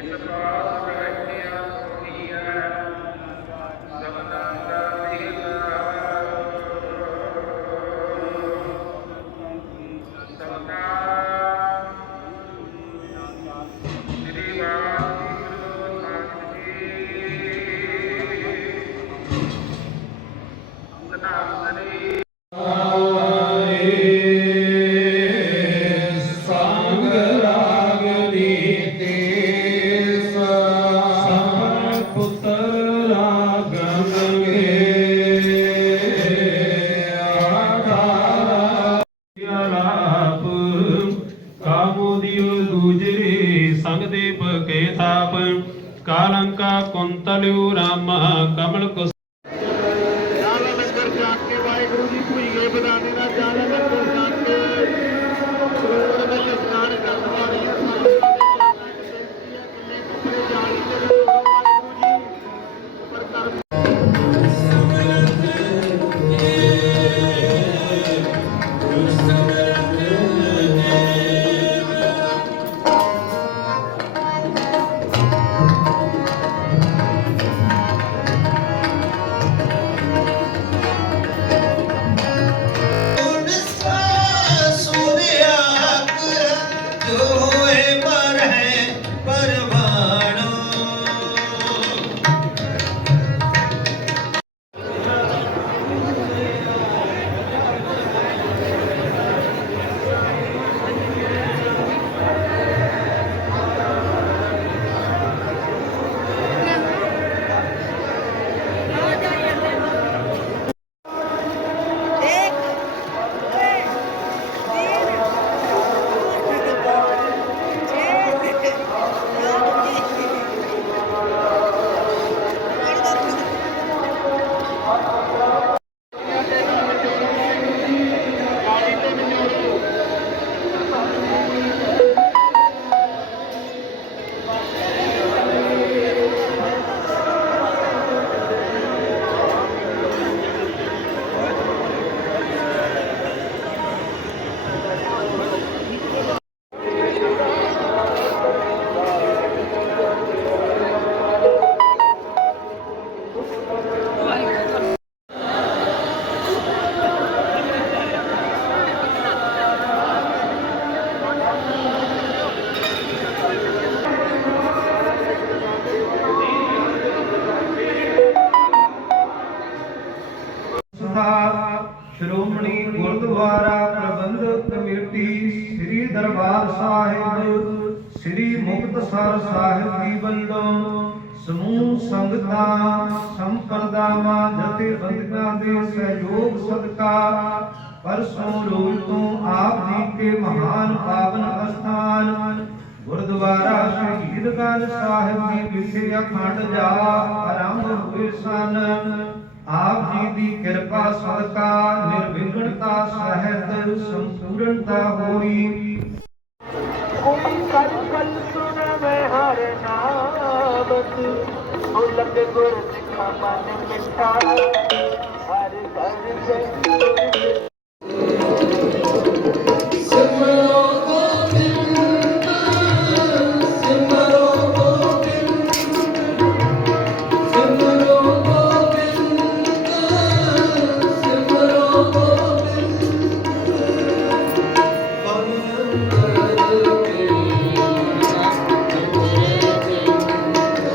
It's a cross, right here, here. ਦੇਵ ਕੇ ਕਾਲੰਕਾ ਕੁੰਤਲਿਉ ਰਾਮ, ਕਮਲ ਕੁਸ ਜਾਲਾ ਲੰਗਰ ਜਾ ਕੇ ਵਾਹਿਗੁਰੂ ਜੀ ਭੁਈਏ ਬਦਾਨੇ ਦਾ ਜਾਲਾ ਦਰਬਾਰ ਸਾਹਿਬ, ਸ੍ਰੀ ਮੁਕਤਸਰ ਸਾਹਿਬ ਜੀ ਵੱਲੋਂ ਸਮੂਹ ਸੰਗਤਾਂ, ਸੰਪਰਦਾਵਾਂ, ਜਥੇਬੰਦੀਆਂ ਦੇ ਸਹਿਯੋਗ ਸਦਕਾ ਪਰਸੋਂ ਰੋਜ਼ ਤੋਂ ਆਪ ਜੀ ਕੇ ਮਹਾਨ ਪਾਵਨ ਅਸਥਾਨ ਗੁਰਦੁਆਰਾ ਸ਼ਹੀਦਗੰਜ ਸਾਹਿਬ ਜੀ ਵਿਖੇ ਅਖੰਡ ਜਾ ਆਰੰਭ ਹੋਏ ਸਨ। ਆਪ ਜੀ ਦੀ ਕਿਰਪਾ ਸਦਕਾ ਨਿਰਵਿਘਨਤਾ ਸਹਿਤ ਸੰਪੂਰਨਤਾ ਹੋਈ। ਕੋਈ ਕਲ ਕਲ ਸੁਣਵੇ ਹਰ ਨਾਮਤ ਉਹ ਗੁਰ ਸਿੱਖਾ ਮਨ ਮਿੱਠਾ। ਹਰ